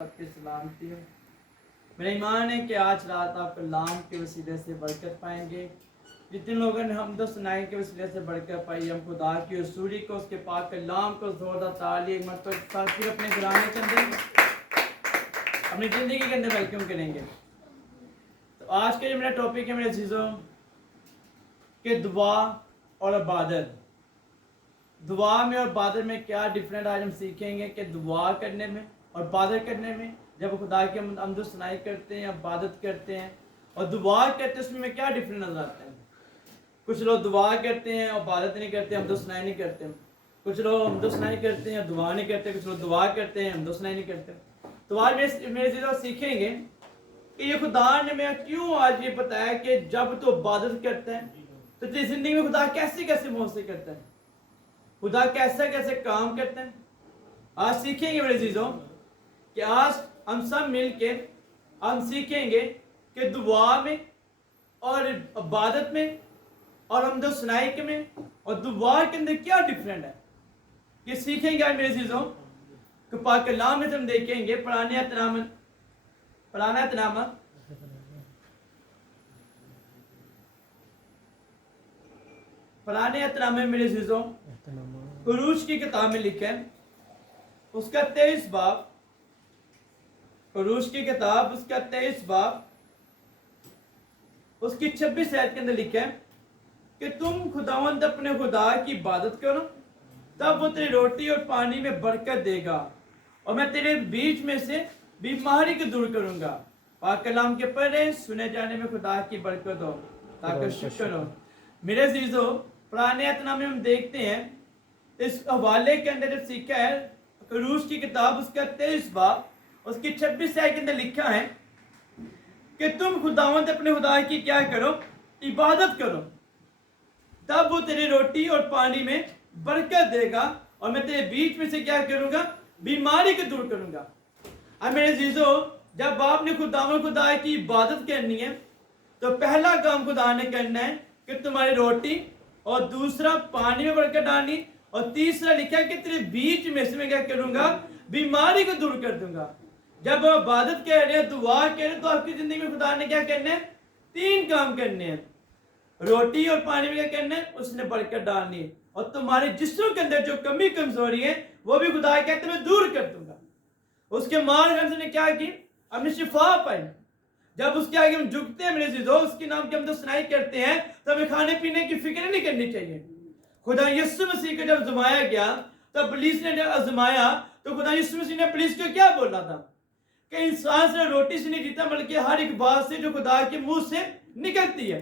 کی سلامتی ہو۔ میرا ایمان ہے کہ آج رات آپ کلام کے وسیلے سے برکت پائیں گے۔ جتنے لوگوں نے حمد و ثنائی کے وسیلے سے برکت پائی، ہم خدا کی حضوری کو، اس کے پاک کلام کو زوردار تعالی ایک مرتبہ پھر اپنے گھرانے کے اندر، اپنی زندگی کے اندر ویلکم کریں گے۔ تو آج کا جو میرا ٹاپک ہے میرے عزیزوں کہ دعا اور عبادت، دعا میں اور عبادت میں کیا ڈفرینٹ آج ہم سیکھیں گے کہ دعا کرنے میں اور عبادت کرنے میں، جب خدا کی ہم حمد و ثنائی کرتے ہیں، عبادت کرتے ہیں اور دعا کرتے ہیں، اس میں کیا ڈفرینٹ نظر آتا ہے۔ کچھ لوگ دعا کرتے ہیں اور عبادت نہیں کرتے، حمد و ثنائی نہیں کرتے۔ کچھ لوگ حمد و ثنائی کرتے ہیں دعا نہیں کرتے، کچھ لوگ دعا کرتے ہیں حمد و ثنائی نہیں کرتے۔ تو آج میرے عزیزوں سیکھیں گے کہ یہ خدا نے میں کیوں آج یہ بتایا کہ جب تو عبادت کرتا ہے تو تیری زندگی میں خدا کیسے کیسے موسیقی کرتا ہے، خدا کیسے کیسے کام کرتا ہے۔ آج سیکھیں گے میرے عزیزوں کہ آج ہم سب مل کے ہم سیکھیں گے کہ دعا میں اور عبادت میں اور حمد و ثنائی کے میں اور دعا کے اندر کیا ڈفرینٹ ہے، یہ سیکھیں گے آج میرے عزیزوں کہ پاک کلام میں ہم دیکھیں گے۔ پرانے احترام میرے عزیزوں خروج کی کتاب میں لکھا ہے، اس کا 23 باب، خروج کی کتاب اس کا 23 باب اس کی 26 آیت کے اندر لکھا ہے کہ تم خداوند اپنے خدا کی عبادت کرو، تب وہ تیری روٹی اور پانی میں برکت دے گا، اور میں تیرے بیچ میں سے بیماری کو دور کروں گا۔ پاک کلام کے پڑھیں، سنے جانے میں خدا کی برکت ہو، تاکہ شکر ہو۔ میرے عزیزوں پرانے احترام میں ہم دیکھتے ہیں اس حوالے کے اندر جب سیکھا ہے، خروج کی کتاب اس کا 23 باب اس کی 26 آیت کے اندر لکھا ہے کہ تم خداوند اپنے خدا کی کیا کرو، عبادت کرو، تب وہ تیری روٹی اور پانی میں برکت دے گا، اور میں تیرے بیچ میں سے کیا کروں گا، بیماری کو دور کروں گا۔ اب میرے عزیزوں جب آپ نے خدا کی عبادت کرنی ہے تو پہلا کام خدا نے کرنا ہے کہ تمہاری روٹی، اور دوسرا پانی میں برکت ڈالنی، اور تیسرا لکھا ہے کہ تیرے بیچ میں سے میں کیا کروں گا، بیماری کو دور کر دوں گا۔ جب آپ عبادت کہہ رہے ہیں، دعا کہہ رہے ہیں، تو آپ کی زندگی میں خدا نے کیا کرنا ہے، 3 کام کرنے ہیں۔ روٹی اور پانی میں کیا کرنا ہے، اس نے برکت ڈالنی ہے، اور تمہارے جسموں کے اندر جو کمی کمزوری ہے وہ بھی خدا کہتے ہیں میں دور کر دوں گا۔ اس کے مار گھر نے کیا کی، اپنی شفا پائی۔ جب اس کے آگے ہم جھکتے ہیں میرے عزیزوں، اس کے نام کی ہم تو سنائی کرتے ہیں، تو ہمیں کھانے پینے کی فکر نہیں کرنی چاہیے۔ خدا یسوع مسیح کو جب آزمایا گیا، تو پولیس نے جب آزمایا تو خدا یسوع مسیح نے پولیس کو کیا بولا تھا کہ انسان سے روٹی سے نہیں جیتا، بلکہ ہر ایک بات سے جو خدا کے منہ سے نکلتی ہے۔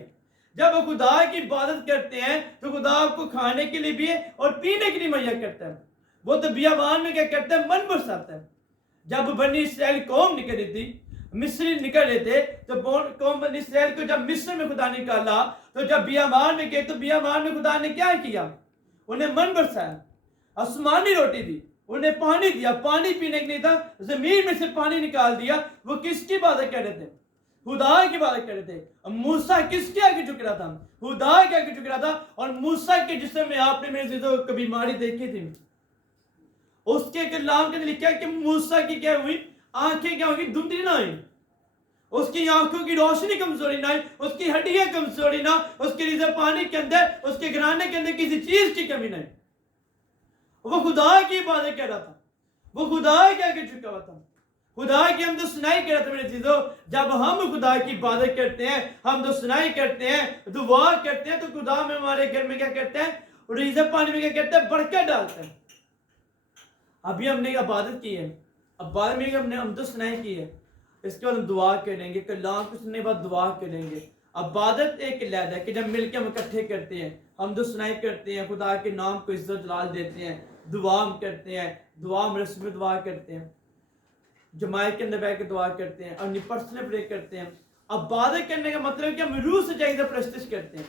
جب وہ خدا کی عبادت کرتے ہیں تو خدا آپ کو کھانے کے لیے بھی اور پینے کے لیے مہیا کرتا ہے۔ وہ تو بیابان میں کیا کرتا ہے، من برساتا ہے۔ جب بنی اسرائیل قوم نکل رہی تھی، مصری نکل رہے تھے، تو قوم بنی اسرائیل کو جب مصر میں خدا نے نکالا، تو جب بیابان میں گئے تو بیابان میں خدا نے کیا کیا، انہیں من برسایا، آسمانی روٹی دی، انہیں پانی دیا، پانی پینے کے لیے تھا، زمین میں سے پانی نکال دیا۔ وہ کس کی باتیں کر رہے تھے، خدا کی بات کر رہے تھے۔ موسیٰ کس کے آگے جھک رہا تھا، خدا کے آگے جھک رہا تھا۔ اور موسیٰ کے جسم میں آپ نے میرے عزیزوں کبھی بیماری دیکھی تھی، اس کے کلام کے لکھا ہے کہ موسیٰ کی کیا ہوئی، آنکھیں کیا ہوگی، دھندلی نہ ہوئی، اس کی آنکھوں کی روشنی کمزوری نہ ہوئی، اس کی ہڈیاں کمزوری نہ، اس کے لیے پانی کے اندر، اس کے گھرانے کے اندر کسی چیز کی کمی نہیں۔ وہ خدا کی عبادت کر رہا تھا، وہ خدا کے آگے جھکا ہوا تھا، خدا کی حمد و ثنائی کر رہا تھا۔ میرے عزیزوں جب ہم خدا کی عبادت کرتے ہیں، حمد و ثنائی کرتے ہیں، دعا کرتے ہیں، تو خدا میں ہمارے گھر میں کیا کرتا ہے، رزق پانی میں کیا کرتا ہے، برکت ڈالتا ہے۔ ابھی ہم نے عبادت کی ہے، عبادت میں ہم نے حمد و ثنائی کی ہے، اس کے بعد ہم دعا کریں گے، کلام کو سننے کے بعد دعا کریں گے۔ عبادت ایک علیحدہ ہے کہ جب مل کے ہم اکٹھے کرتے ہیں، حمد و ثنائی کرتے ہیں، خدا کے نام کو عزت جلال دیتے ہیں، دعا ہم کرتے ہیں، دعا ہم رسم میں دعا کرتے ہیں، جماعت کے اندر بیٹھ کے دعا کرتے ہیں، اور پرسنل پرے کرتے ہیں۔ عبادت کرنے کا مطلب ہے کہ ہم روح سے چاہیے پرستش کرتے ہیں۔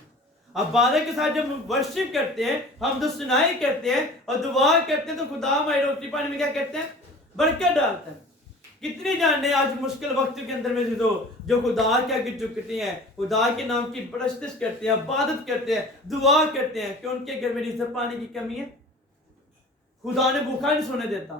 عبادت کے ساتھ جب ہم ورشپ کرتے ہیں، حمد و ثنائی کرتے ہیں اور دعا کرتے ہیں، تو خدا ہماری روٹی پانی میں کیا کرتے ہیں، برکت ڈالتا ہے۔ کتنی جاننے آج مشکل وقت کے اندر میں جو خدا کے آگے جھکتے ہیں، خدا کے نام کی پرستش کرتے ہیں، عبادت کرتے ہیں، دعا کرتے ہیں، کہ ان کے گھر میں رزق پانی کی کمی ہے۔ خدا نے بھوکا نہیں سونے دیتا،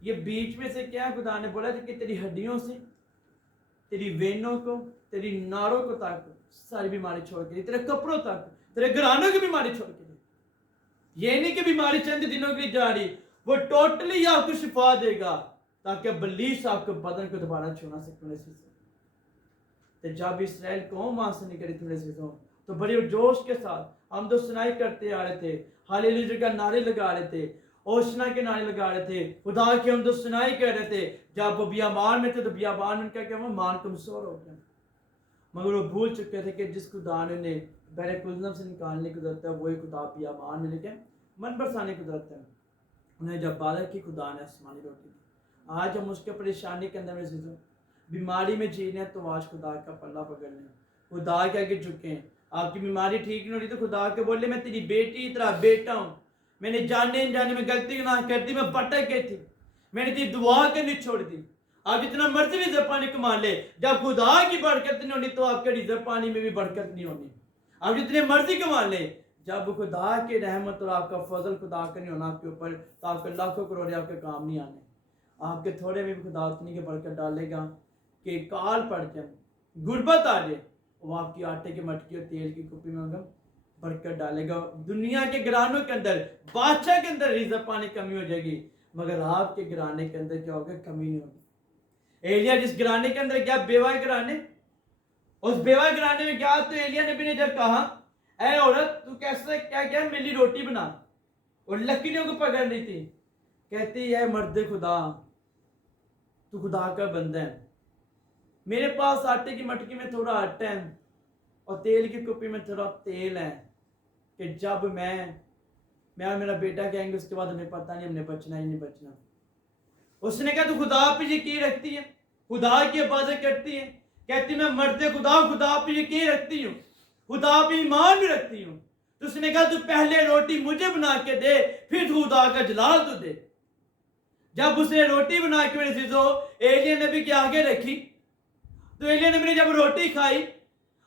یہ بیچ میں سے کیا خدا نے بولا کہ تیری ہڈیوں سے، تیری وینوں کو، تیری ناڑوں کو تک ساری بیماری چھوڑ کے دے، تیرے کپڑوں تک، تیرے گھرانوں کی بیماری چھوڑ کے دے. یہ نہیں کہ بیماری چند دنوں کے لیے جا رہی، وہ ٹوٹلی آپ کو شفا دے گا تاکہ ابلیس آپ کے بدن کو دوبارہ چھونا سکے. تو جب اسرائیل قوم وہاں سے نکلی تھوڑے سے تو بڑے جوش کے ساتھ ہم تو سنائی کرتے آ رہے تھے، ہاللیلویا کا نعرے لگا رہے تھے، اوشنا کے نعرے لگا رہے تھے، خدا کی ہم تو سنائی کر رہے تھے. جب وہ بیابان میں تھے تو بیابان میں کیا وہ مان کمزور ہو گیا، مگر وہ بھول چکے تھے کہ جس خدا نے بحر کلزم سے نکالنے کی قدرت ہے وہی خدا بیابان میں لیکن من برسانے کی قدرت ہے. انہیں جب بادل کی خدا نے آسمانی روٹی دی. آج ہم اس کے پریشانی کے اندر میں زندہ بیماری میں جینے تو آج خدا کا پلہ پکڑ لیں، خدا کے آگے جھکیں. آپ کی بیماری ٹھیک نہیں ہو رہی تو خدا کے بولے میں تیری بیٹی طرح بیٹا ہوں، میں نے جانے انجانے میں غلطی گناہ کر دی، میں بھٹک گئی تھی، میں نے تیری دعا کرنی چھوڑ دی. آپ جتنا مرضی رزق پانی کما لے، جب خدا کی برکت نہیں ہونی تو آپ کے رزق پانی میں بھی برکت نہیں ہونی. آپ جتنے مرضی کما لے، جب خدا کی رحمت اور آپ کا فضل خدا کا نہیں ہونا آپ کے اوپر تو آپ کے لاکھوں کروڑے آپ کے کام نہیں آنے. آپ کے تھوڑے میں بھی خدا اتنی کی برکت ڈالے گا کہ کال پڑ جائے، غربت آ جائے، وہ آپ کی آٹے کی مٹکی اور تیل کی کپی میں ہوگا برکت ڈالے گا. دنیا کے گھرانوں کے اندر، بادشاہ کے اندر رزق پانی کمی ہو جائے گی، مگر آپ کے گھرانے کے اندر کیا ہوگا؟ کمی نہیں ہوگی. ایلیا جس گھرانے کے اندر کیا بیوہ گھرانے، اس بیوہ گھرانے میں کیا تو ایلیا نبی نے جب کہا اے عورت تو کیسے کیا میری روٹی بنا، اور لکڑیوں کو پکڑ رہی تھی، کہتی ہے مرد خدا تو خدا کا بندہ ہے، میرے پاس آٹے کی مٹکی میں تھوڑا آٹا ہے اور تیل کی کپی میں تھوڑا تیل ہے کہ جب میں اور میرا بیٹا کہیں گے اس کے بعد ہمیں پتہ نہیں ہم نے بچنا ہی نہیں بچنا. اس نے کہا تو خدا پہ یقین رکھتی ہے، خدا کی عبادت کرتی ہے، کہتی میں مرد خدا پہ یقین رکھتی ہوں، خدا پہ ایمان بھی رکھتی ہوں. تو اس نے کہا تو پہلے روٹی مجھے بنا کے دے پھر خدا کا جلال تو دے. جب اس نے روٹی بنا کے میرے عزیزو ایلیا نبی کے آگے رکھی تو ایلیا نبی نے جب روٹی کھائی،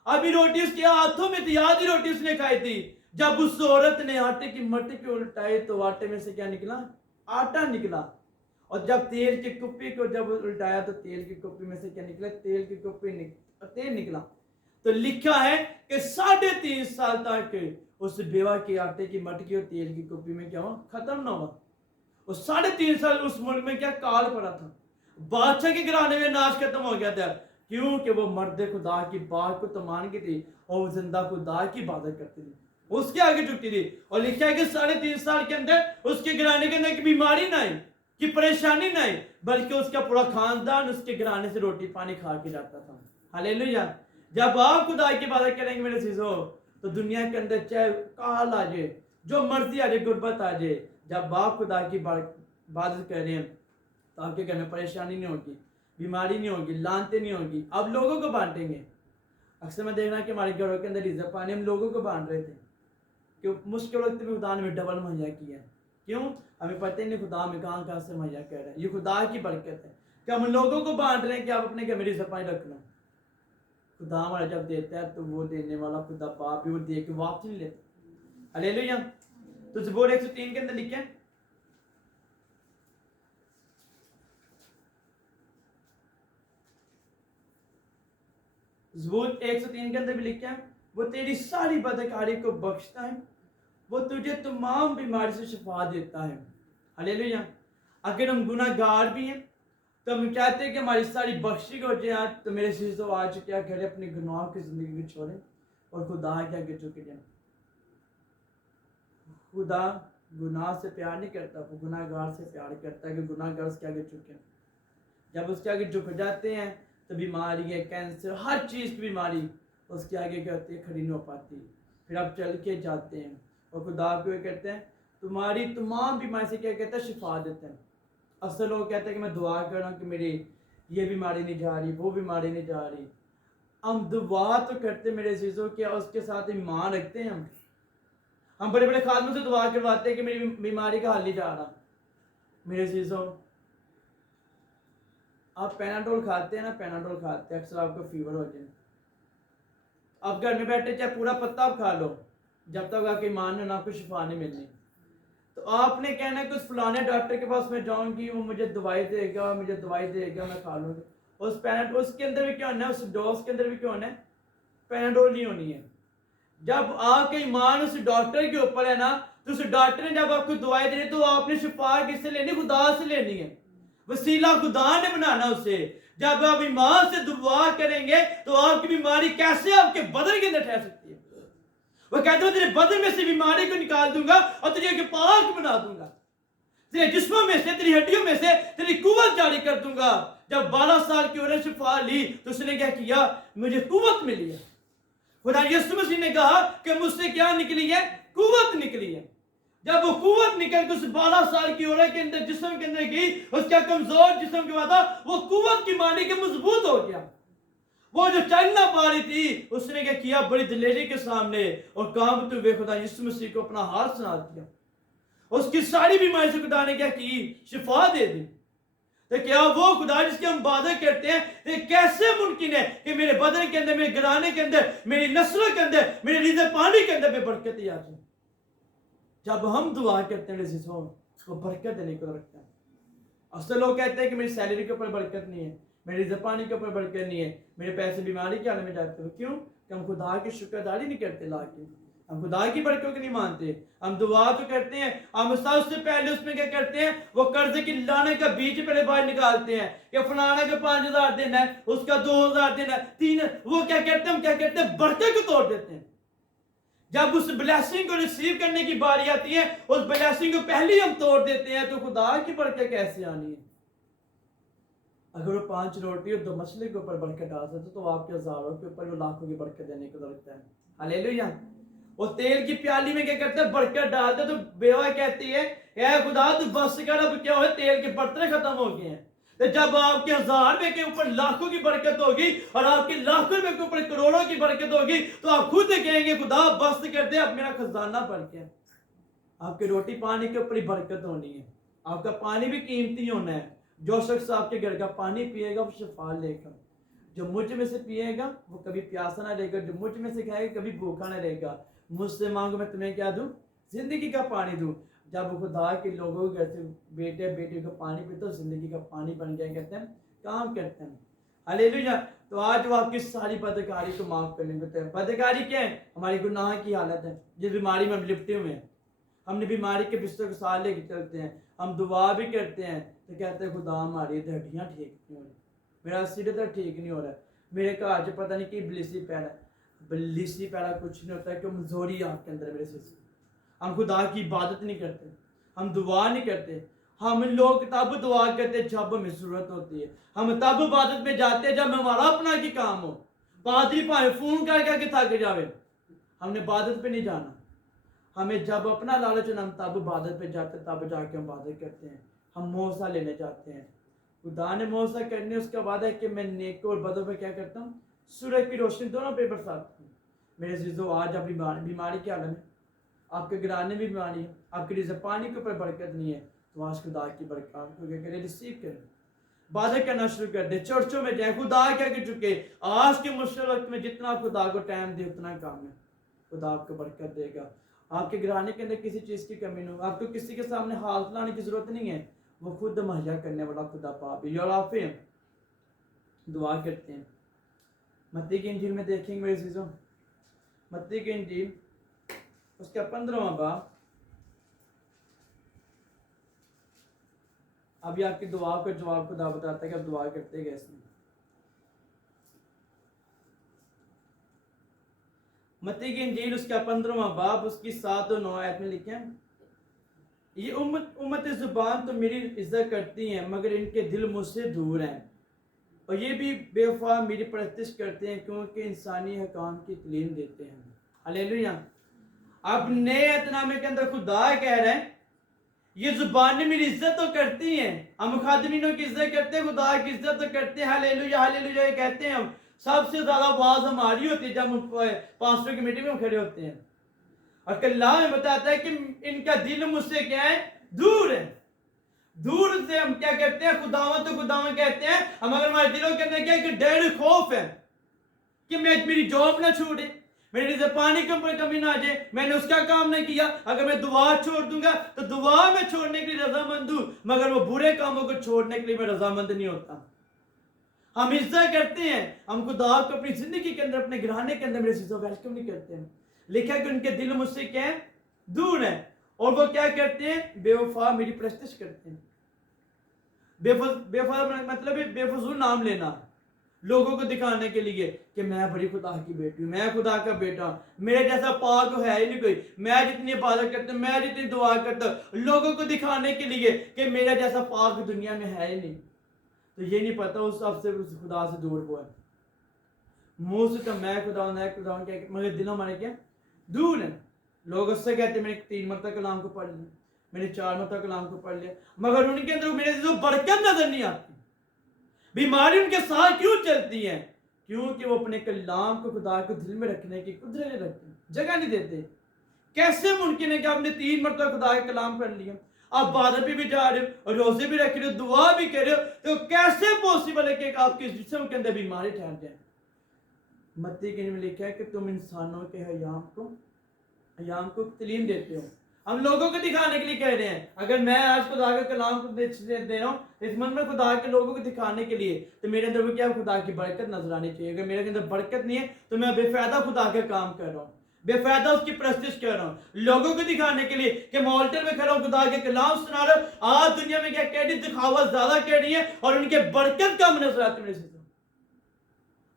ابھی روٹی اس کے ہاتھوں میں تھی، آدھی روٹی اس نے کھائی تھی، جب اس عورت نے آٹے کی مٹکی الٹائی تو آٹے میں سے کیا نکلا؟ آٹا نکلا. اور جب تیل کی کپی کو جب الٹایا تو تیل کی کپی میں سے کیا نکلا؟ تیل کی کپی تیل نکلا. تو لکھا ہے کہ 3.5 سال تک اس بیوہ کی آٹے کی مٹکی اور تیل کی کپی میں کیا ہوا؟ ختم نہ ہوا. اور 3.5 سال اس ملک میں کیا کال پڑا تھا، بادشاہ کے گھرانے میں ناش ختم ہو گیا تھا، کیونکہ وہ مرد خدا کی بات کو تو مان گئی تھی اور وہ زندہ خدا کی عبادت کرتی تھی، اس کے آگے جھکتی تھی. اور لکھا ہے کہ 3.5 سال کے اندر اس کے گھرانے کے اندر کی بیماری نہ آئی، کی پریشانی نہ آئی، بلکہ اس کا پورا خاندان اس کے گھرانے سے روٹی پانی کھا کے جاتا تھا. ہاللیلویا. جب آپ خدا کی عبادت کریں گے میرے عزیزو تو دنیا کے اندر چاہے کال آ جائے، جو مرضی آ جائے، غربت آ جائے، جب آپ خدا کی عبادت کر رہے ہیں تو آپ کے گھر میں پریشانی نہیں ہوگی، بیماری نہیں ہوگی، لانتے نہیں ہوگی. آپ لوگوں کو بانٹیں گے. اکثر میں دیکھنا کہ ہمارے گھروں کے اندر رزق پانی ہم لوگوں کو بانٹ رہے تھے کہ مشکل وقت میں خدا نے ڈبل مہیا کیا ہے. کیوں؟ ہمیں پتہ نہیں خدا ہمیں کہاں سے مہیا کر رہا ہے. یہ خدا کی برکت ہے کہ ہم لوگوں کو بانٹ رہے ہیں کہ آپ اپنے گھر میں رزق پانی رکھنا. خدا ہمارا جب دیتا ہے تو وہ دینے والا خدا باپ بھی وہ دے کے واپس نہیں لیتا. ہاللیلویا. تو زبور 103 کے اندر لکھیں، زبور 103 کے اندر بھی لکھا ہے وہ تیری ساری بدکاری کو بخشتا ہے، وہ تجھے تمام بیماری سے شفا دیتا ہے. ہاللیلویا. اگر ہم گناہ گار بھی ہیں تو ہم چاہتے ہیں کہ ہماری ساری بخشی ہو جائے. تو میرے عزیزو آج کیا کریں؟ اپنے گناہوں کی زندگی کو چھوڑیں اور خدا کے آگے جھک جائیں. خدا گناہ سے پیار نہیں کرتا، وہ گناہ گار سے پیار کرتا ہے کہ گناہ گار اس کے آگے جھکیں. جب اس کے آگے جھک جاتے ہیں تو بیماری ہے، کینسر، ہر چیز کی بیماری اس کے آگے کیا ہوتی ہے؟ کھڑی نہیں ہو پاتی. پھر آپ چل کے جاتے ہیں اور خدا آپ کو یہ کہتے ہیں تمہاری تمام بیماری سے کیا کہتا ہے؟ شفا دیتے ہیں. اصل لوگ کہتے ہیں کہ میں دعا کر رہا ہوں کہ میری یہ بیماری نہیں جا رہی، وہ بیماری نہیں جا رہی. ہم دعا تو کرتے میرے عزیزوں کیا اس کے ساتھ ایمان رکھتے ہیں. ہم بڑے بڑے خادموں سے دعا کرواتے ہیں کہ میری بیماری کا حل نہیں جا رہا. میرے عزیزوں آپ پیناڈول کھاتے ہیں نا، پیناڈول کھاتے ہیں اکثر آپ کو فیور ہو جائے. آپ گھر میں بیٹھے چاہے پورا پتا آپ کھا لو، جب تک آپ کے ایمان میں آپ کو شفا نہیں ملنی. تو آپ نے کہنا ہے کہ اس فلانے ڈاکٹر کے پاس میں جاؤں گی، وہ مجھے دوائی دے گا، مجھے دوائی دے گا، میں کھا لوں گی. اس کے اندر بھی کیا ہونا ہے، اس ڈوز کے اندر بھی کیا ہونا ہے، پیناڈول نہیں ہونی ہے. جب آپ کا ایمان اس ڈاکٹر کے اوپر ہے نا، تو اس ڈاکٹر نے جب آپ کو دوائی دینی تو آپ نے شفا کس سے لینی، خدا سے لینی ہے. وسیلہ خدا نے بنانا اسے. جب آپ ایمان سے دعا کریں گے تو آپ کی بیماری کیسے آپ کے بدن کے اندر ٹھہر سکتی ہے. وہ کہتے ہیں تیرے بدن میں سے بیماری کو نکال دوں گا اور تجھے پاک بنا دوں گا، تیرے جسموں میں سے، تیری ہڈیوں میں سے تیری قوت جاری کر دوں گا. جب 12 سال کی عمر شفا لی تو اس نے کیا کیا، مجھے قوت ملی ہے. خدا یسوع مسیح نے کہا کہ مجھ سے کیا نکلی ہے، قوت نکلی ہے. جب وہ قوت نکل کے اس 12 سال کی عمر کے اندر جسم کے اندر گئی، اس کا کمزور جسم کے بعد وہ قوت کی مانی کے مضبوط ہو گیا. وہ جو چل نہ پا رہی تھی، اس نے کیا کیا، بڑی دلیری کے سامنے اور کانپتے ہوئے خدا یسوع مسیح کو اپنا حال سنا دیا. اس کی ساری بیماری سے خدا نے کیا کی، شفا دے دی. تو کیا وہ خدا جس کی ہم عبادت کرتے ہیں، یہ کیسے ممکن ہے کہ میرے بدن کے اندر، میرے گرانے کے اندر، میری نسلوں کے اندر، میرے ریزے پانی کے اندر میں برکتیں آ جائیں. جب ہم دعا کرتے ہیں عزیزوں، وہ برکت دینے کو رکھتا ہے. اکثر لوگ کہتے ہیں کہ میری سیلری کے اوپر برکت نہیں ہے، میری ریزے پانی کے اوپر برکت نہیں ہے، میرے پیسے بیماری کے عالم میں جاتے ہیں. کیوں کہ ہم خدا کی شکرداری نہیں کرتے. لا کے ہم خدا کی برکتوں کو نہیں مانتے. ہم دعا تو کرتے ہیں، ہم سب سے پہلے اس میں کیا کرتے ہیں، وہ قرض کی لانے کا بیج پہلے باہر نکالتے ہیں کہ فلانا کا 5,000 دینا ہے، اس کا 2,000 دینا ہے، 3. وہ کیا کرتے ہیں، ہم کیا کرتے ہیں، برکت کو توڑ دیتے ہیں. جب اس بلیسنگ کو ریسیو کرنے کی باری آتی ہے، اس بلیسنگ کو پہلے ہم توڑ دیتے ہیں. تو خدا کی برکت کیسے آنی ہے؟ اگر وہ 5 روٹی اور 2 مچھلی کے اوپر برکت ڈال سکتے تو آپ کے ہزاروں کے اوپر وہ لاکھوں کی برکت دینے کو لگتا ہے. ہلیلویا. وہ تیل کی پیالی میں کیا کرتے ہیں، برکت ڈالتے. تو بیوہ کہتی ہے، اے خدا تو بس کر، اب کیا ہوئے، تیل کے برتن ختم ہو گئے ہیں. تو جب آپ کے 1000 روپے کے اوپر لاکھوں کی برکت ہوگی اور آپ کے لاکھوں روپے کے اوپر کروڑوں کی برکت ہوگی تو آپ خود کہیں گے خدا بس کر دے، اب میرا خزانہ بڑھ گیا. آپ کے روٹی پانی کے اوپر ہی برکت ہونی ہے. آپ کا پانی بھی قیمتی ہونا ہے. جو شخص آپ کے گھر کا پانی پیے گا وہ شفا لے گا. جو مجھ میں سے پیے گا وہ کبھی پیاسا نہ رہے گا. جو مجھ میں سے کھائے گا کبھی بھوکا نہ رہے گا. مجھ سے مانگو میں تمہیں کیا دوں، زندگی کا پانی دوں. جب خدا کے لوگوں کے گھر سے بیٹے بیٹی کو پانی پیتے تو زندگی کا پانی بن گیا. کہتے ہیں کام کرتے ہیں. ہلیلویا. تو آج وہ آپ کی ساری بدکاری کو معاف کرنے کو تیار. بدکاری کیا ہے، ہماری گناہ کی حالت ہے جس بیماری میں ہم لپٹے ہوئے ہیں. ہم نے بیماری کے بستر کو ساتھ لے کے چلتے ہیں. ہم دعا بھی کرتے ہیں تو کہتے ہیں خدا ہماری ہڈیاں ٹھیک نہیں ہو رہی، میرا سر درد ٹھیک نہیں ہو رہا ہے، میرے گھر سے پتہ نہیں کہ بلیسی پیدا. بلیسی پیدا کچھ نہیں ہوتا ہے، کمزوری آپ کے اندر میرے سے. ہم خدا کی عبادت نہیں کرتے، ہم دعا نہیں کرتے. ہم لوگ تب دعا کرتے جب ہمیں ضرورت ہوتی ہے. ہم تب عبادت میں جاتے ہیں جب ہمارا اپنا کی کام ہو. پادری پائے فون کر کے تھک جاوے، ہم نے عبادت پہ نہیں جانا. ہمیں جب اپنا لالچ ہے ہم تب عبادت پہ جاتے ہیں، تب جا کے ہم عبادت کرتے ہیں. ہم موسیٰ لینے جاتے ہیں. خدا نے موسیٰ کرنے اس کا وعدہ ہے کہ میں نیکوں اور بدوں پہ کیا کرتا ہوں، سورج کی روشنی دونوں پہ برساتا ہوں. میرے عزیزو، آج آپ بیماری کے عالم ہے، آپ کے گرانے میں بیماری ہے، آپ کے رزق پانی کے اوپر برکت نہیں ہے، تو آج خدا کی برکت کو کیا کریں، ریسیو کریں. عبادت کرنا شروع کر دیں. چرچوں میں جائیں. خدا کیا کہ چکے آج کے مشکل وقت میں جتنا خدا کو ٹائم دے اتنا کام ہے. خدا آپ کو برکت دے گا. آپ کے گرانے کے اندر کسی چیز کی کمی نہیں ہو. آپ کو کسی کے سامنے ہاتھ لانے کی ضرورت نہیں ہے. وہ خود مہیا کرنے والا خدا پاک بھی. اور آپ دعا کرتے ہیں. متی کی انجیل میں دیکھیں گے میرے عزیزوں، متی کی انجیل اس کا 15واں باب. ابھی آپ کی دعا کو جواب خدا بتاتا ہے کہ آپ دعا کرتے کیسے. متی کی انجیل اس کا 15واں باب اس کی 7 اور 9 آیت میں لکھیں، یہ امت زبان تو میری عزت کرتی ہیں مگر ان کے دل مجھ سے دور ہیں، اور یہ بھی بے وفا میری پرستش کرتے ہیں کیونکہ انسانی حکام کی تعلیم دیتے ہیں. ہلیلویا. اب نئے اعتنامے کے اندر خدا کہہ رہے ہیں یہ زبانیں میری عزت تو کرتی ہیں. ہم خادمینوں کی عزت کرتے ہیں، خدا کی عزت تو کرتے ہیں. ہلیلویا ہلیلویا یہ کہتے ہیں. ہم سب سے زیادہ آواز ہماری ہوتی ہے جب ہم پاسٹر کی میٹنگ میں کھڑے ہوتے ہیں. اور اللہ میں بتاتا ہے کہ ان کا دل مجھ سے کیا ہے، دور ہے. دور سے ہم کیا کرتے ہیں، خداوند تو خداوند کہتے ہیں. ہم اگر ہمارے دلوں کے اندر کیا کہ ڈر خوف ہے کہ میری جاب نہ چھوٹے، میرے سے پانی کے اوپر کمی نہ آ جائے، میں نے اس کا کام نہیں کیا، اگر میں دعا چھوڑ دوں گا تو دعا میں چھوڑنے کے لیے رضامند ہوں، مگر وہ برے کاموں کو چھوڑنے کے لیے میں رضامند نہیں ہوتا۔ ہم ایسا کرتے ہیں، ہم خدا کو اپنی زندگی کے اندر، اپنے گھرانے کے اندر میرے چیزوں ویلکم نہیں کرتے ہیں۔ لکھا کہ ان کے دل مجھ سے کیا ہے؟ دور ہے، اور وہ کیا کرتے ہیں؟ بے وفا میری پرستش کرتے ہیں۔ بے وفا مطلب ہے بے فضول نام لینا، لوگوں کو دکھانے کے لیے کہ میں بڑی خدا کی بیٹی ہوں، میں خدا کا بیٹا ہوں، میرے جیسا پاک ہے ہی نہیں کوئی، میں جتنی عبادت کرتا ہوں، میں جتنی دعا کرتا ہوں، لوگوں کو دکھانے کے لیے کہ میرا جیسا پاک دنیا میں ہے ہی نہیں۔ تو یہ نہیں پتا اس سب سے خدا سے دور ہوا ہے۔ منہ سے تو میں خدا ہوں، میں خدا ہوں، مگر دلوں ہمارے کیا دور ہیں۔ لوگ اس سے کہتے ہیں میں نے 3 مرتبہ کلام کو پڑھ لیا، میں نے 4 مرتبہ کلام کو پڑھ لیا، مگر ان کے اندر میرے سے برکت نظر نہیں آتی۔ بیماری ان کے ساتھ کیوں چلتی ہے؟ کیونکہ وہ اپنے کلام کو خدا کو دل میں رکھنے کی قدرت نہیں رکھتے، جگہ نہیں دیتے۔ کیسے ممکن ہے کہ آپ نے 3 مرتبہ خدا کا کلام پڑھ لیا، آپ عبادت پہ بھی جا رہے ہو، روزے بھی رکھ رہے ہو، دعا بھی کر رہے ہو، تو کیسے پوسیبل ہے کہ آپ کے جسم کے اندر بیماری ٹھہر جائے؟ متی کے میں لکھا ہے کہ تم انسانوں کے ایام کو تعلیم دیتے ہو۔ ہم لوگوں کو دکھانے کے لیے کہہ رہے ہیں۔ اگر میں آج خدا کا کلام کو دے رہا ہوں اس من میں خدا کے لوگوں کو دکھانے کے لیے، تو میرے اندر وہ کیا خدا کی برکت نظر آنی چاہیے۔ اگر میرے اندر برکت نہیں ہے تو میں بے فائدہ خدا کا کام کر رہا ہوں، بے فائدہ اس کی پرستش کر رہا ہوں، لوگوں کو دکھانے کے لیے کہ میں آلٹر میں کھڑا ہوں، خدا کے کلام سنا رہا ہوں۔ آج دنیا میں کیا کہہ رہی، دکھاوا زیادہ کہہ رہی ہے اور ان کے برکت کم نظر آتی ہے۔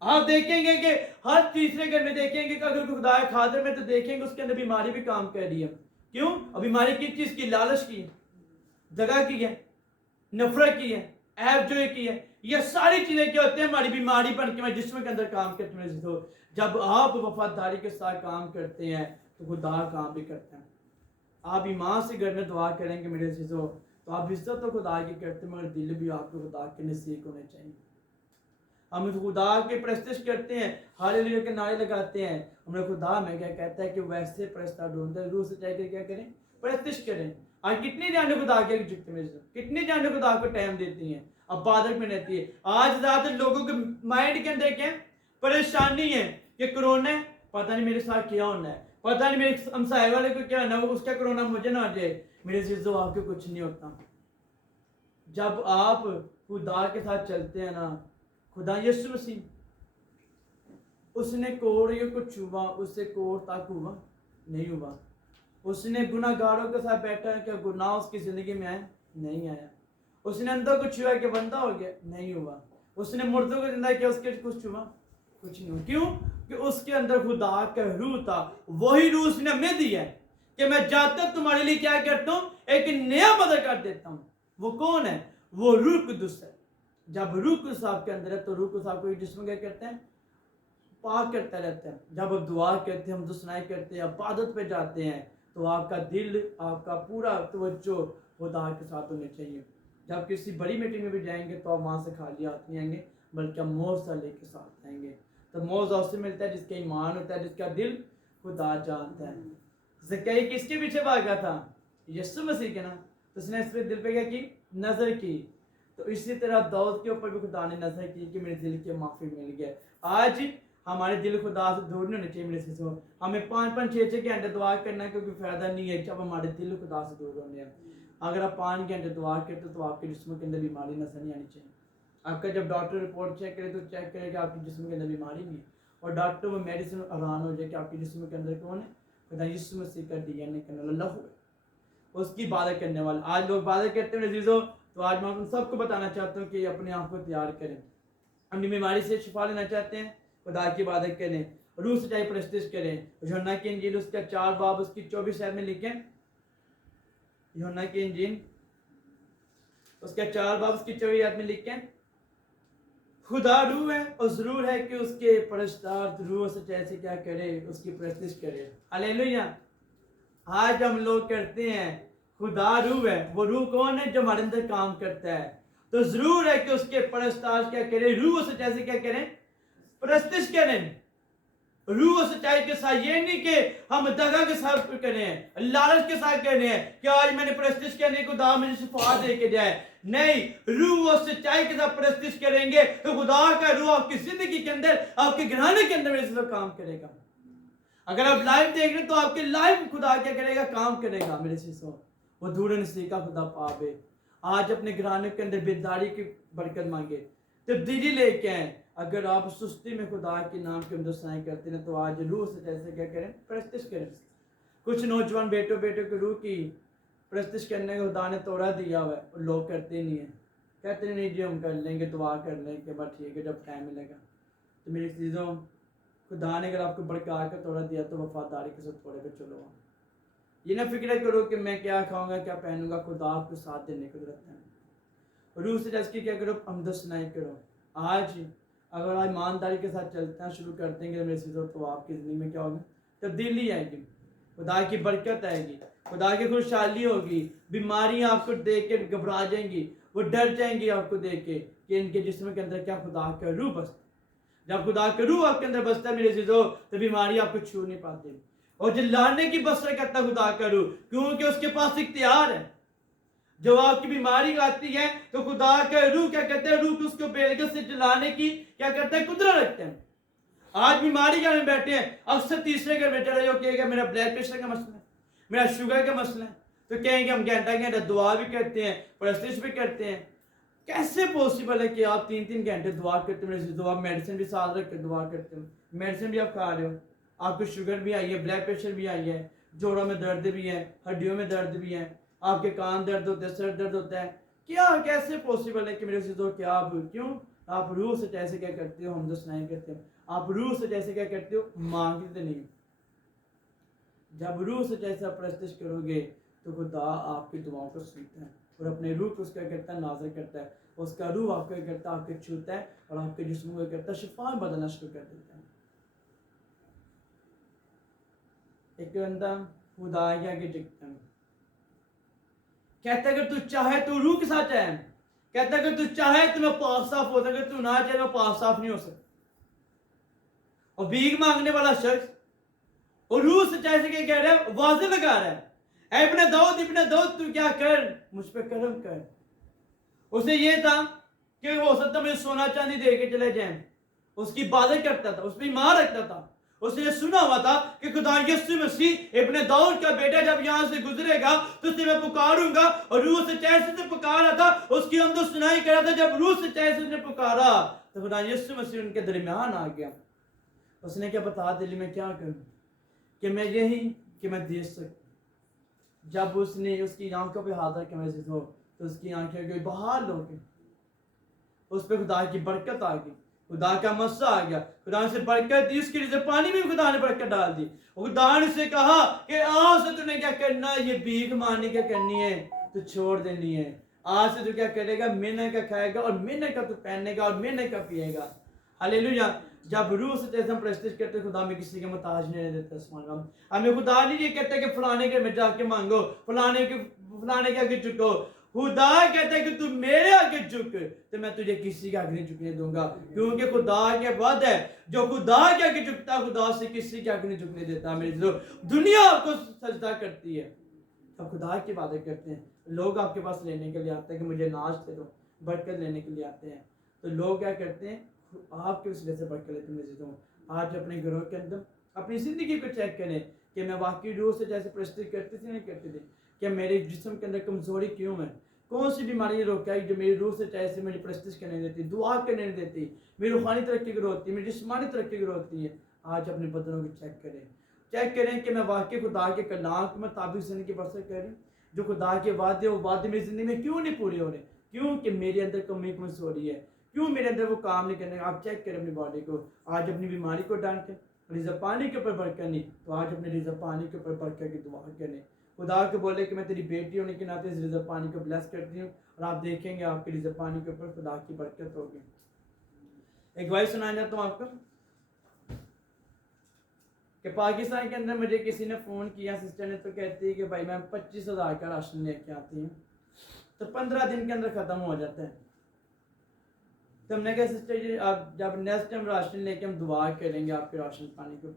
آپ دیکھیں گے کہ ہر تیسرے گھر میں دیکھیں گے کہ اگر خدا خادر میں تو دیکھیں گے اس کے اندر بیماری بھی کام کر رہی ہے۔ کیوں؟ اور بیماری کس چیز کی؟ لالچ کی ہے، جگہ کی ہے، نفرت کی ہے، عیب جوئی کی ہے۔ یہ ساری چیزیں کیا ہوتے ہیں؟ ہماری بیماری بن کے ہمارے جسم کے اندر کام کرتے ہیں۔ جب آپ وفاداری کے ساتھ کام کرتے ہیں تو خدا کام بھی کرتے ہیں۔ آپ ایمان سے گھر میں دعا کریں گے میرے عزیزو، تو آپ عزت تو خدا کی کرتے ہیں، مگر دل بھی آپ کو خدا کے نزدیک ہونے چاہیے۔ ہم خدا کی پرستش کرتے ہیں، ہاللیلویا کے نعرے لگاتے ہیں، ہمیں خدا میں کیا کہتا ہے کہ ویسے پرستہ ڈھونڈتے ہیں، روح سے چاہے کہ کیا کریں؟ پرستش کریں۔ آج کتنی جانیں خدا کے جھکتے میں، کتنی جانیں خدا کو ٹائم دیتی ہیں، عبادت میں رہتی ہے۔ آج زیادہ لوگوں کے مائنڈ کے اندر کیا پریشانی ہے کہ کرونا ہے، پتہ نہیں میرے ساتھ کیا ہونا ہے، پتہ نہیں میرے ہمسائے والے کو کیا ہونا ہے، اس کا کرونا مجھے نہ آ جائے۔ میرے عزیزو آپ کو کچھ نہیں ہوتا۔ جب آپ خدا کے ساتھ چلتے ہیں نا، خدا یسوع مسیح اس نے کوڑیوں کو چھوا، اس سے کوڑ تک ہوا نہیں ہوا۔ اس نے گناہ گاروں کے ساتھ بیٹھا ہے، کیا گناہ اس کی زندگی میں آیا؟ نہیں آیا۔ اس نے اندھوں کو چھوا کہ بندہ ہو گیا؟ نہیں ہوا۔ اس نے مردوں کو زندہ کیا، اس کے کچھ چھوا؟ کچھ نہیں ہوا۔ کیوں؟ کہ اس کے اندر خدا کا روح تھا۔ وہی روح اس نے ہمیں دی ہے کہ میں جب تک تمہارے لیے کیا کرتا ہوں، ایک نیا بدل کر دیتا ہوں۔ وہ کون ہے؟ وہ روح قدس ہے۔ جب روح قدس آپ کے اندر ہے تو روح قدس آپ کو جسم کیا کرتے ہیں؟ پاک کرتا رہتا ہے۔ جب آپ دعا کرتے ہیں، ہم دسنائی کرتے ہیں، عبادت پہ جاتے ہیں، تو آپ کا دل، آپ کا پورا توجہ خدا کے ساتھ ہونے چاہیے۔ جب کسی بڑی میٹنگ میں بھی جائیں گے تو آپ وہاں سے خالی ہاتھ نہیں آئیں گے، بلکہ موعظہ لے کے ساتھ آئیں گے۔ تو موعظہ اس سے ملتا ہے جس کا ایمان ہوتا ہے، جس کا دل خدا جانتا ہے۔ زکریا کس کے پیچھے بھاگا تھا؟ یسوع مسیح کے نا۔ تو اس نے اس پہ دل پہ کیا کی؟ نظر کی۔ تو اسی طرح داؤد کے اوپر بھی خدا نے نظر کی کہ میرے دل کے معافی مل گیا۔ آج ہمارے دل خدا سے دور نہیں ہونے چاہیے میرے سے۔ ہمیں 5-5 6-6 گھنٹے دعا کرنا ہے، کیونکہ فائدہ نہیں ہے جب ہمارے دل خدا سے دور ہونے ہیں۔ اگر آپ 5 گھنٹے دعا کرتے تو آپ کے جسم کے اندر بیماری نظر نہیں آنی چاہیے۔ آپ کا جب ڈاکٹر رپورٹ چیک کرے تو چیک کرے کہ آپ کے جسم کے اندر بیماری نہیں ہے، اور ڈاکٹر وہ میڈیسن حیران ہو جائے کہ آپ کے جسم کے اندر کون ہے؟ خدا یسوع مسیح کا ڈی این اے کرنے والا لہو ہے، اس کی عبادت کرنے والا۔ آج لوگ عبادت کرتے ہیں عزیزوں، تو آج میں ان سب کو بتانا چاہتا ہوں کہ اپنے آپ کو تیار کریں۔ اپنی بیماری سے شفا لینا چاہتے ہیں، خدا کی عبادت کریں، روح سے چاہے پرستش کریں۔ یوحنا کی انجیل اس کا 4 باب اس کی 24 آیت میں لکھیں۔ یوحنا کی انجیل اس کا 4 باب اس کی 24 آیت میں لکھیں، خدا روح ہے اور ضرور ہے کہ اس کے پرستار روح سے چاہے کیا کرے، اس کی پرستش کرے۔ ہلیلویا۔ آج ہم لوگ کرتے ہیں، خدا روح ہے، وہ روح کون ہے؟ جو ہمارے اندر کام کرتا ہے۔ تو ضرور ہے کہ اس کے پرستار کیا کرے، روح سے چاہے کیا کریں، پرستش کریں۔ روح و سچائی کے ساتھ، یہ نہیں کہ ہم دغا کے ساتھ کریں، لالچ کے ساتھ کریں کہ آج میں نے پرستش کرنے کو خدا مجھے شفا دے کے جائے۔ نہیں، روح و سچائی کے ساتھ پرستش کریں گے تو خدا کا روح آپ کی زندگی کے اندر، آپ کے گھرانے کے اندر اس وقت کام کرے گا۔ اگر آپ لائف دیکھ رہے ہیں تو آپ کے لائف خدا کیا کرے گا؟ کام کرے گا میرے سیسو. وہ دور نسی کا خدا پاوے. آج اپنے گھرانے کے اندر بیداری کی برکت مانگے, تبدیلی لے کے آئیں. اگر آپ سستی میں خدا کے نام کے اندر سائیں کرتے ہیں تو آج روح سے جیسے کیا کریں؟ پرستش کریں. کچھ نوجوان بیٹوں کو روح کی پرستش کرنے کا خدا نے توڑا دیا ہوا ہے, اور لوگ کرتے نہیں ہیں. کہتے نہیں جی ہم کر لیں گے, دعا کر لیں گے, بس ٹھیک ہے جب ٹائم ملے گا. تو میری چیزوں, خدا نے اگر آپ کو برکات کا توڑا دیا تو وفاداری کے ساتھ توڑے پہ چلو. یہ نہ فکر کرو کہ میں کیا کھاؤں گا, کیا پہنوں گا. خدا آپ کو ساتھ دینے کو رہتا ہے. روح سے جس کی کیا کرو؟ حمد و ثنائی کرو. آج اگر آپ ایمانداری کے ساتھ چلنا شروع کر دیں گے میرے چیزوں, تو آپ کی زندگی میں کیا ہوگا؟ تبدیلی آئے گی, خدا کی برکت آئے گی, خدا کی خوشحالی ہوگی. بیماریاں آپ کو دیکھ کے گھبرا جائیں گی, وہ ڈر جائیں گی آپ کو دیکھ کے کہ ان کے جسم کے اندر کیا خدا کا روح بستا. جب خدا کا روح آپ کے اندر بستا ہے میرے عزیزو, تو بیماری آپ کو چھو نہیں پاتی. اور جو لانے کی بسر کرتا ہے خدا کا روح, کیونکہ اس کے پاس اختیار ہے. جب آپ کی بیماری آتی ہے تو خدا کا روح کیا کرتا ہے؟ روح کو اس کو بیلگت سے جلانے کی کیا کرتا ہے؟ قدرت رکھتے ہیں. آج بیماری گھر میں بیٹھے ہیں, اکثر تیسرے گھر میں چلے جو کہے گا میرا بلڈ پریشر کا مسئلہ ہے, میرا شوگر کا مسئلہ ہے, تو کہیں گے ہم گھنٹہ دعا بھی کرتے ہیں, پرستش بھی کرتے ہیں. کیسے پوسیبل ہے کہ آپ 3 گھنٹے دعا کرتے ہیں؟ دعا میڈیسن بھی ساتھ رکھ کے دعا کرتے ہیں, میڈیسن بھی آپ کھا رہے ہو, آپ کو شوگر بھی آئی ہے, بلڈ پریشر بھی آئی ہے, جوڑوں میں درد بھی ہے, ہڈیوں میں درد بھی ہے, آپ کے کان درد ہوتے ہیں, سر درد ہوتا ہے. کیا کیسے پوسیبل ہے کہ میرے چیزوں کیا آپ کیوں آپ روح سے جیسے کیا کرتے ہو؟ ہم تو سنائی کرتے ہو. آپ روح سے جیسے کیا کرتے ہو؟ مانگتے نہیں. جب روح سے جیسا پرستش کرو گے تو خدا آپ کی دعاؤں کو سنتا ہے, اور اپنے روح کو اس کا کرتا ہے, نازر کرتا ہے. اس کا روح آپ کو کرتا ہے, آپ کو چھوتا ہے, اور آپ کے جسم کو کرتا ہے شفا بدلنا شروع کر دیتا ہے. ایک بندہ خدا کے آگے ٹکتا ہے, کہتا ہے اگر تو چاہے تو روح کے ساتھ چاہے, کہتا ہے اگر تو چاہے تو میں پاک صاف ہوتا, اگر تو نہ چاہے میں پاک صاف نہیں ہو سکتا. اور بھیک مانگنے والا شخص اور روح سے جیسے کہ کہہ رہا ہے, واضح لگا رہا ہے, اے ابن داؤد تو کیا کر, مجھ پہ کرم کر. اسے یہ تھا کہ ہو سکتا مجھے سونا چاندی دے کے چلے جائیں. اس کی عبادت کرتا تھا, اس پہ ایمان رکھتا تھا. اس نے یہ سنا ہوا تھا کہ خدا یسوع مسیح ابن داؤد کا بیٹا جب یہاں سے گزرے گا تو اسے میں پکاروں گا. اور روح سے چیسے سے پکارا تھا, اس کی حمد و ثنائی کرا تھا. جب روح سے چیسے نے پکارا تو خدا یسوع مسیح ان کے درمیان آ گیا. اس نے کیا بتا دلی میں کیا کروں کہ میں یہی کہ میں دیکھ سکوں. جب اس نے اس کی آنکھوں پہ ہاتھ رکھا محسوس ہو تو اس کی آنکھیں گئی بحال ہو گئی. اس پہ خدا کی برکت آ گئی, خدا کا مسا آ گیا, خدا نے سے برکت دی. اس کے لیے پانی میں خدا نے برکت ڈال دی. خدا نے سے کہا کہ آج سے تو نے کیا کرنا, یہ بھیک مانگنے کیا کرنی ہے, تو چھوڑ دینی ہے. آج سے تو کیا کرے گا, محنت کا کھائے گا, اور محنت کا تو پہنے گا, اور محنت کا پیے گا. ہلیلویا. جب روح سے جیسے ہم پرستش کرتے خدا میں کسی کے محتاج نہیں دیتا. ہمیں خدا نہیں یہ کہتا کہ فلانے کے میں جا کے مانگو, فلانے کے آگے جھکو. خدا کہتا ہے کہ تو میرے آگے جھک تو میں تجھے کسی کے آگے نہیں جھکنے دوں گا, کیونکہ خدا کے وعدہ ہے جو خدا کے آگے جھکتا خدا سے کسی کے آگے نہیں جھکنے دیتا. میری دنیا آپ کو سجدہ کرتی ہے, اب خدا کی باتیں کرتے ہیں. لوگ آپ کے پاس لینے کے لیے آتے ہیں کہ مجھے ناز دے دو, برکت لینے کے لیے آتے ہیں. تو لوگ کیا کرتے ہیں, آپ کے وسیلے سے برکت لیتے ہیں. آج اپنے گھروں کے اندر اپنی زندگی کو چیک کریں کہ میں واقعی روح سے جیسے پرستش کرتی تھی نہیں کرتی تھی, کہ میرے جسم کے اندر کمزوری کیوں ہے, کون سی بیماری روکائی جو میری روح سے جیسے مجھے پرستش کرنے دیتی, دعا کرنے دیتی, میری روحانی ترقی کی روکتی, میری جسمانی ترقی کی روکتی ہے. آج اپنے بدنوں کو چیک کریں کہ میں واقعی خدا کے کلام کے مطابق زندگی بسر کر رہی ہوں. جو خدا کے وعدے وہ وعدے میری زندگی میں کیوں نہیں پورے ہو رہے, کیوں کہ میرے اندر کمی کمزوری ہے, کیوں میرے اندر وہ کام نہیں کرنے. آپ چیک کریں اپنی باڈی کو. آج اپنی بیماری کو ڈانٹیں, رضا پانی کے اوپر برکت نہیں, تو آج اپنے رضا پانی کے اوپر برکت کی دعا کریں. خدا کو بولے کہ میں تیری بیٹی ہونے کے ناطے اس رضا پانی کو بلیس کرتی ہوں, اور آپ دیکھیں گے آپ کے رضا پانی کے اوپر خدا کی برکت ہوگی. ایک گواہی سنانا چاہتا ہوں آپ کو کہ پاکستان کے اندر مجھے کسی نے فون کیا, سسٹر نے, تو کہتی ہے کہ بھائی میں 25,000 کا راشن لے کے آتی ہوں تو 15 دن کے اندر ختم ہو جاتا ہے. تو ہم نے کہا سسٹر جی آپ جب نیکسٹ ٹائم راشن لے کے ہم دعا کریں گے آپ کے راشن پانی کو.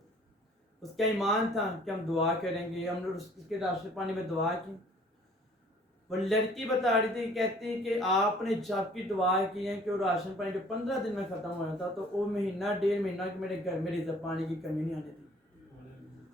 اس کا ایمان تھا کہ ہم دعا کریں گے. ہم نے اس کے راشن پانی میں دعا کی. وہ لڑکی بتا رہی تھی, کہتی کہ آپ نے جب کی دعا کی ہے کہ وہ راشن پانی جو 15 دن میں ختم ہو جاتا تو وہ مہینہ 1.5 مہینہ کہ میرے گھر میں رزق پانی کی کمی نہیں آنے تھی.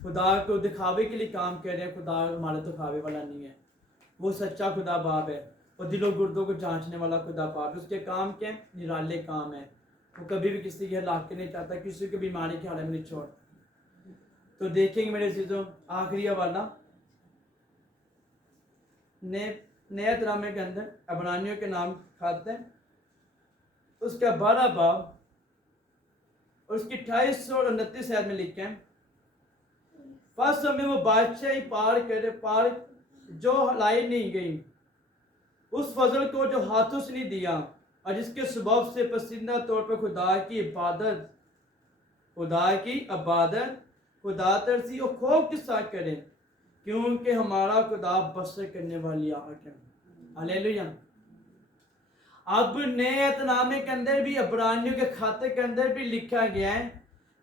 خدا کو دکھاوے کے لیے کام کر رہے ہیں. خدا ہمارا دکھاوے والا نہیں ہے. وہ سچا خدا باپ ہے اور دل و گردوں کو جانچنے والا خدا باپ ہے. اس کے کام کیا ہیں؟ نرالے کام ہیں. وہ کبھی بھی کسی کی ہلاکت نہیں چاہتا, کسی کو بیماری کے حالے میں نہیں چھوڑتا. تو دیکھیں گے میرے عزیزوں, آخری حوالہ نئے ترامے کے اندر عبرانیوں کے نام کھاتے ہیں, اس کا 12 باب اور اس کی 28 اور 29 آیت میں لکھے ہیں, پس ہمیں وہ بادشاہی پار جو ہلائی نہیں گئی, اس فضل کو جو ہاتھوں سے نہیں دیا, اور جس کے سبب سے پسندہ طور پر خدا کی عبادت خدا ترسی اور خوف کے ساتھ کریں, کیونکہ ہمارا خدا بسر کرنے والی آگ ہے. ہلیلویا. اب نئے عہد کے اندر بھی, عبرانیوں کے خاتے کے اندر بھی لکھا گیا ہے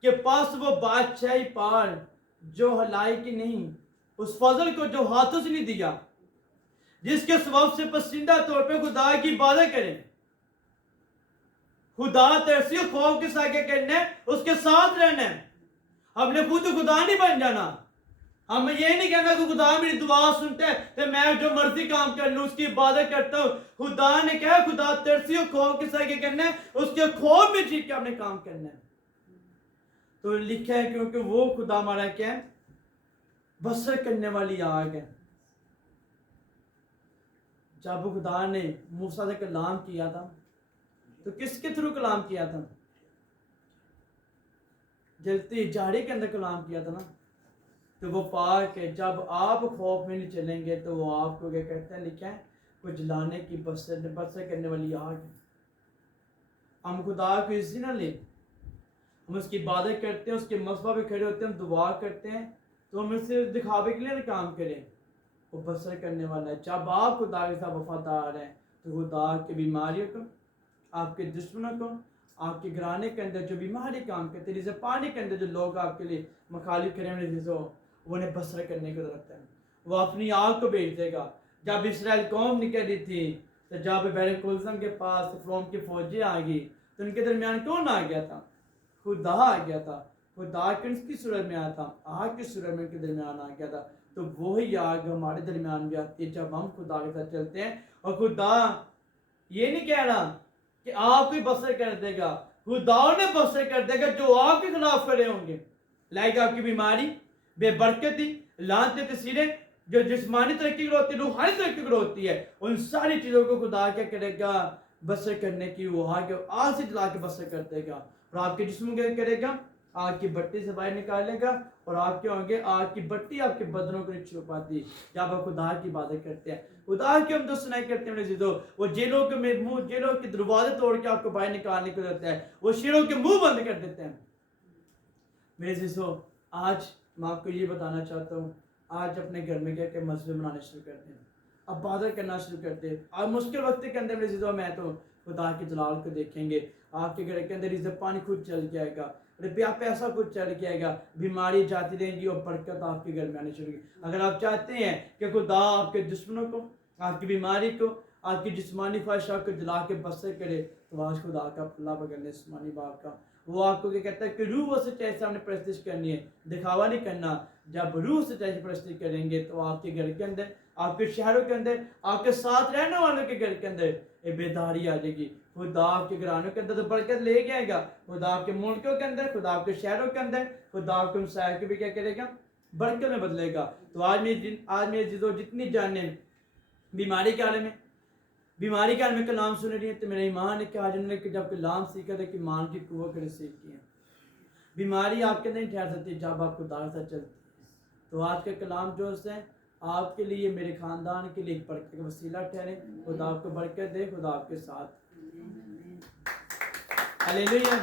کہ پس وہ بادشاہی پار جو ہلائی کی نہیں, اس فضل کو جو ہاتھوں سے نہیں دیا, جس کے سبب سے پسندہ طور پہ خدا کی عبادت کریں, خدا ترسی و خوف کے ساتھ کیا کرنا ہے, اس کے ساتھ رہنا ہے. ہم نے خود خدا نہیں بن جانا. ہمیں یہ نہیں کہنا کہ خدا میری دعا سنتا ہے تو میں جو مرضی کام کر لوں, اس کی عبادت کرتا ہوں. خدا نے کہا خدا ترسی و خوف کے ساتھ کیا کرنا ہے, اس کے خوف میں جیت کے اپنے کام کرنا ہے. تو لکھا ہے کیونکہ وہ خدا ہمارا کیا ہے, بسر کرنے والی آگ ہے. جب خدا نے موسیٰ سے کلام کیا تھا تو کس کے تھرو کلام کیا تھا؟ جلتی جاڑی کے اندر کلام کیا تھا نا. تو وہ پاک ہے. جب آپ خوف میں نہیں چلیں گے تو وہ آپ کو کیا کہتے ہیں, لکھا ہے وہ جلانے کی بسر کرنے والی آگ ہے. ہم خدا کو عزت نہ لیں, ہم اس کی عبادت کرتے ہیں, اس کے مذبح پہ کھڑے ہوتے ہیں, ہم دعا کرتے ہیں, تو ہم اسے دکھاوے کے لیے نہ کام کریں. وہ بسر کرنے والا ہے. جب آپ خدا کے ساتھ وفادار ہیں تو خدا کی بیماریوں کو, آپ کے دشمنوں کو, آپ کے گھرانے کے اندر جو بیماری کام کرتے ہیں, جیسے پانی کے اندر جو لوگ آپ کے لیے مخالف کھڑے ہیں, وہ انہیں بسر کرنے کو رکھتا ہے. وہ اپنی آگ کو بھیج دے گا. جب اسرائیل قوم نکلی تھی تو جب بحر کلثم کے پاس فرعون کی فوجیں آ گئی تو ان کے درمیان کون آ گیا تھا؟ خدا آ گیا تھا. خدا کس کی صورت میں آیا تھا؟ آگ کی صورت میں ان کے درمیان آ گیا تھا. تو وہی آگ ہمارے درمیان بھی آتی ہے جب ہم خدا کے ساتھ چلتے ہیں. اور خدا یہ نہیں کہہ رہا کہ آپ کو بسر کر دے گا, خدا نے بسر کر دے گا جو آپ کے خلاف کھڑے ہوں گے. لائک آپ کی بیماری, بے برکتی, لعنتیں, تصویریں, جو جسمانی ترقی کرو ہوتی ہے, روحانی ترقی کرو ہوتی ہے, ان ساری چیزوں کو خدا کیا کرے گا, بسر کرنے کی وہ آگ سے جلا کے بسر کر دے گا. اور آپ کے جسم کیا کرے گا, آگ کی بٹی سے باہر نکالے گا. اور آپ کیا ہوں گے, آگ کی بٹی آپ کے بدنوں کو نہیں چھپ پاتی جب آپ خدا کی عبادت کرتے ہیں. خدا کی ہم تو سنائی کرتے ہیں میرے عزیزو. وہ جیلوں کے دروازے توڑ کے آپ کو باہر نکالنے کو دیتا ہے, وہ شیروں کے منہ بند کر دیتے ہیں. میرے عزیزو, آج میں آپ کو یہ بتانا چاہتا ہوں, آج اپنے گھر میں کیا کہ مسجد بنانے شروع کرتے ہیں, عبادت کرنا شروع کرتے ہیں. اور مشکل وقت کے اندر میرے عزیزو میں تو خدا کے جلال کو دیکھیں گے. آپ کے گھر کے اندر رزق پانی خود چل جائے گا, روپیہ پیسہ خود چل جائے گا, بیماری جاتی رہیں گی اور برکت آپ کے گھر میں آنی شروع ہوگی. اگر آپ چاہتے ہیں کہ خدا آپ کے دشمنوں کو, آپ کی بیماری کو, آپ کی جسمانی خواہشات کو جلا کے بسر کرے, تو آج خدا کا پلہ پکڑنے جسمانی باپ کا. وہ آپ کو کیا کہتا ہے کہ روح و سچائی سے ہم نے پرستش کرنی ہے, دکھاوا نہیں کرنا. جب روح سچائی سے پرستش کریں گے تو آپ کے گھر کے اندر, آپ کے شہروں کے اندر, آپ کے ساتھ رہنے والوں کے گھر کے اندر ایک بیداری آ جائے گی. خدا آپ کے گھرانوں کے اندر تو برکت لے کے آئے گا, خدا آپ کے ملکوں کے اندر, خدا آپ کے شہروں کے اندر, خدا آپ کے مسائل کو بھی کیا کرے گا, برکت میں بدلے گا. تو آج میرے عزیزو جتنی جانیں بیماری کے عالم میں, بیماری کے عالم میں کلام سن رہی ہیں, تو میرا ایمان ہے کہ آج انہوں نے جب کلام سیکھا تھا کہ ایمان کی قوت کو ریسیو کی ہے. بیماری آپ کے نہیں ٹھہر سکتی جب آپ خدا کے ساتھ چلتے ہیں. تو آج کا کلام جو ہے آپ کے لیے, میرے خاندان کے لیے ایک برکت کا وسیلہ ٹھہرے. خدا آپ کو برکت دے, خدا آپ کے ساتھ. ہلیلویا.